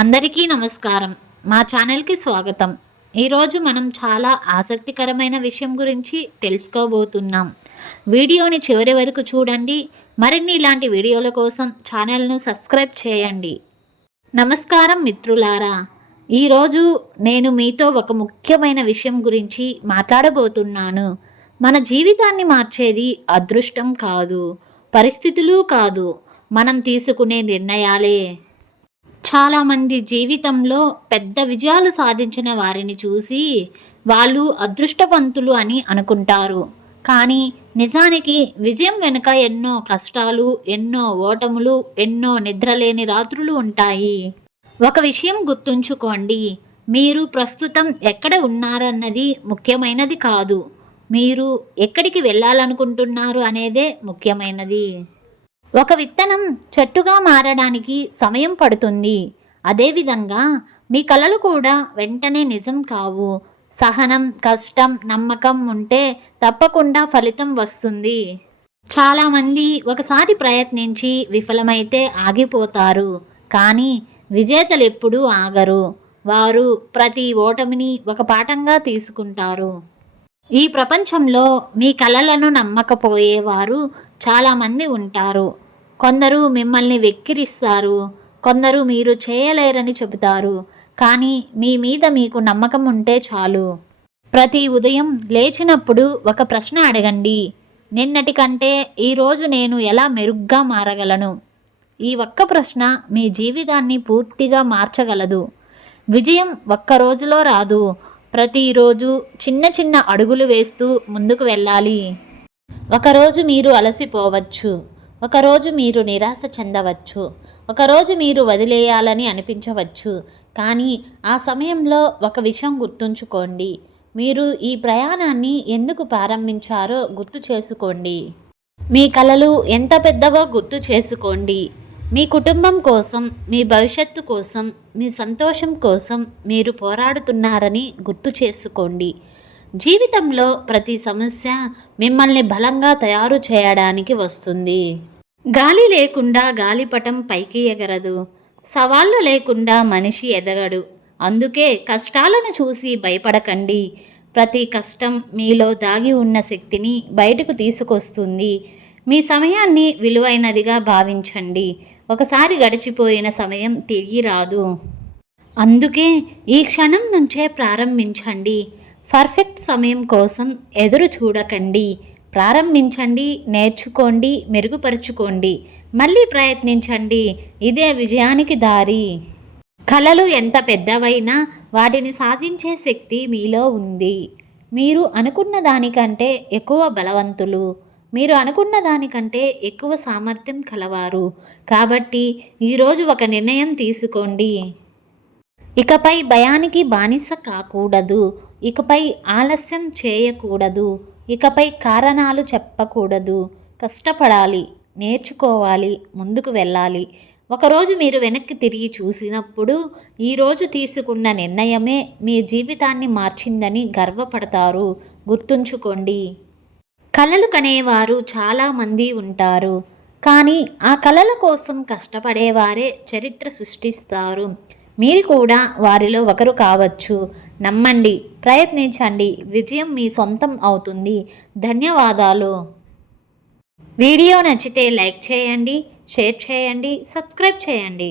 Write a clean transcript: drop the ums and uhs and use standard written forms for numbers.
అందరికీ నమస్కారం. మా ఛానల్కి స్వాగతం. ఈరోజు మనం చాలా ఆసక్తికరమైన విషయం గురించి తెలుసుకోబోతున్నాం. వీడియోని చివరి వరకు చూడండి. మరిన్ని ఇలాంటి వీడియోల కోసం ఛానల్ను సబ్స్క్రైబ్ చేయండి. నమస్కారం మిత్రులారా. ఈరోజు నేను మీతో ఒక ముఖ్యమైన విషయం గురించి మాట్లాడబోతున్నాను. మన జీవితాన్ని మార్చేది అదృష్టం కాదు, పరిస్థితులు కాదు, మనం తీసుకునే నిర్ణయాలే. చాలామంది జీవితంలో పెద్ద విజయాలు సాధించిన వారిని చూసి వాళ్ళు అదృష్టవంతులు అని అనుకుంటారు. కానీ నిజానికి విజయం వెనుక ఎన్నో కష్టాలు, ఎన్నో ఓటములు, ఎన్నో నిద్రలేని రాత్రులు ఉంటాయి. ఒక విషయం గుర్తుంచుకోండి, మీరు ప్రస్తుతం ఎక్కడ ఉన్నారన్నది ముఖ్యమైనది కాదు, మీరు ఎక్కడికి వెళ్ళాలనుకుంటున్నారు అనేదే ముఖ్యమైనది. ఒక విత్తనం చెట్టుగా మారడానికి సమయం పడుతుంది. అదేవిధంగా మీ కలలు కూడా వెంటనే నిజం కావు. సహనం, కష్టం, నమ్మకం ఉంటే తప్పకుండా ఫలితం వస్తుంది. చాలామంది ఒకసారి ప్రయత్నించి విఫలమైతే ఆగిపోతారు. కానీ విజేతలు ఎప్పుడూ ఆగరు. వారు ప్రతి ఓటమిని ఒక పాఠంగా తీసుకుంటారు. ఈ ప్రపంచంలో మీ కలలను నమ్మకపోయేవారు చాలామంది ఉంటారు. కొందరు మిమ్మల్ని వెక్కిరిస్తారు, కొందరు మీరు చేయలేరని చెబుతారు. కానీ మీ మీద మీకు నమ్మకం ఉంటే చాలు. ప్రతి ఉదయం లేచినప్పుడు ఒక ప్రశ్న అడగండి, నిన్నటి కంటే ఈరోజు నేను ఎలా మెరుగ్గా మారగలను? ఈ ఒక్క ప్రశ్న మీ జీవితాన్ని పూర్తిగా మార్చగలదు. విజయం ఒక్క రోజులో రాదు. ప్రతిరోజు చిన్న చిన్న అడుగులు వేస్తూ ముందుకు వెళ్ళాలి. ఒకరోజు మీరు అలసిపోవచ్చు, ఒకరోజు మీరు నిరాశ చెందవచ్చు, ఒకరోజు మీరు వదిలేయాలని అనిపించవచ్చు. కానీ ఆ సమయంలో ఒక విషయం గుర్తుంచుకోండి, మీరు ఈ ప్రయాణాన్ని ఎందుకు ప్రారంభించారో గుర్తు చేసుకోండి. మీ కలలు ఎంత పెద్దవో గుర్తు చేసుకోండి. మీ కుటుంబం కోసం, మీ భవిష్యత్తు కోసం, మీ సంతోషం కోసం మీరు పోరాడుతున్నారని గుర్తు చేసుకోండి. జీవితంలో ప్రతి సమస్య మిమ్మల్ని బలంగా తయారు చేయడానికి వస్తుంది. గాలి లేకుండా గాలిపటం పైకి ఎగరదు. సవాళ్ళు లేకుండా మనిషి ఎదగడు. అందుకే కష్టాలను చూసి భయపడకండి. ప్రతి కష్టం మీలో దాగి ఉన్న శక్తిని బయటకు తీసుకొస్తుంది. మీ సమయాన్ని విలువైనదిగా భావించండి. ఒకసారి గడిచిపోయిన సమయం తిరిగి రాదు. అందుకే ఈ క్షణం నుంచే ప్రారంభించండి. పర్ఫెక్ట్ సమయం కోసం ఎదురు చూడకండి. ప్రారంభించండి, నేర్చుకోండి, మెరుగుపరుచుకోండి, మళ్ళీ ప్రయత్నించండి. ఇదే విజయానికి దారి. కలలు ఎంత పెద్దవైనా వాటిని సాధించే శక్తి మీలో ఉంది. మీరు అనుకున్న దానికంటే ఎక్కువ బలవంతులు. మీరు అనుకున్న దానికంటే ఎక్కువ సామర్థ్యం కలవారు. కాబట్టి ఈరోజు ఒక నిర్ణయం తీసుకోండి. ఇకపై భయానికి బానిస కాకూడదు. ఇకపై ఆలస్యం చేయకూడదు. ఇకపై కారణాలు చెప్పకూడదు. కష్టపడాలి, నేర్చుకోవాలి, ముందుకు వెళ్ళాలి. ఒకరోజు మీరు వెనక్కి తిరిగి చూసినప్పుడు ఈరోజు తీసుకున్న నిర్ణయమే మీ జీవితాన్ని మార్చిందని గర్వపడతారు. గుర్తుంచుకోండి, కలలు కనేవారు చాలామంది ఉంటారు. కానీ ఆ కలల కోసం కష్టపడేవారే చరిత్ర సృష్టిస్తారు. మీరు కూడా వారిలో ఒకరు కావచ్చు. నమ్మండి, ప్రయత్నించండి, విజయం మీ సొంతం అవుతుంది. ధన్యవాదాలు. వీడియో నచ్చితే లైక్ చేయండి, షేర్ చేయండి, సబ్స్క్రైబ్ చేయండి.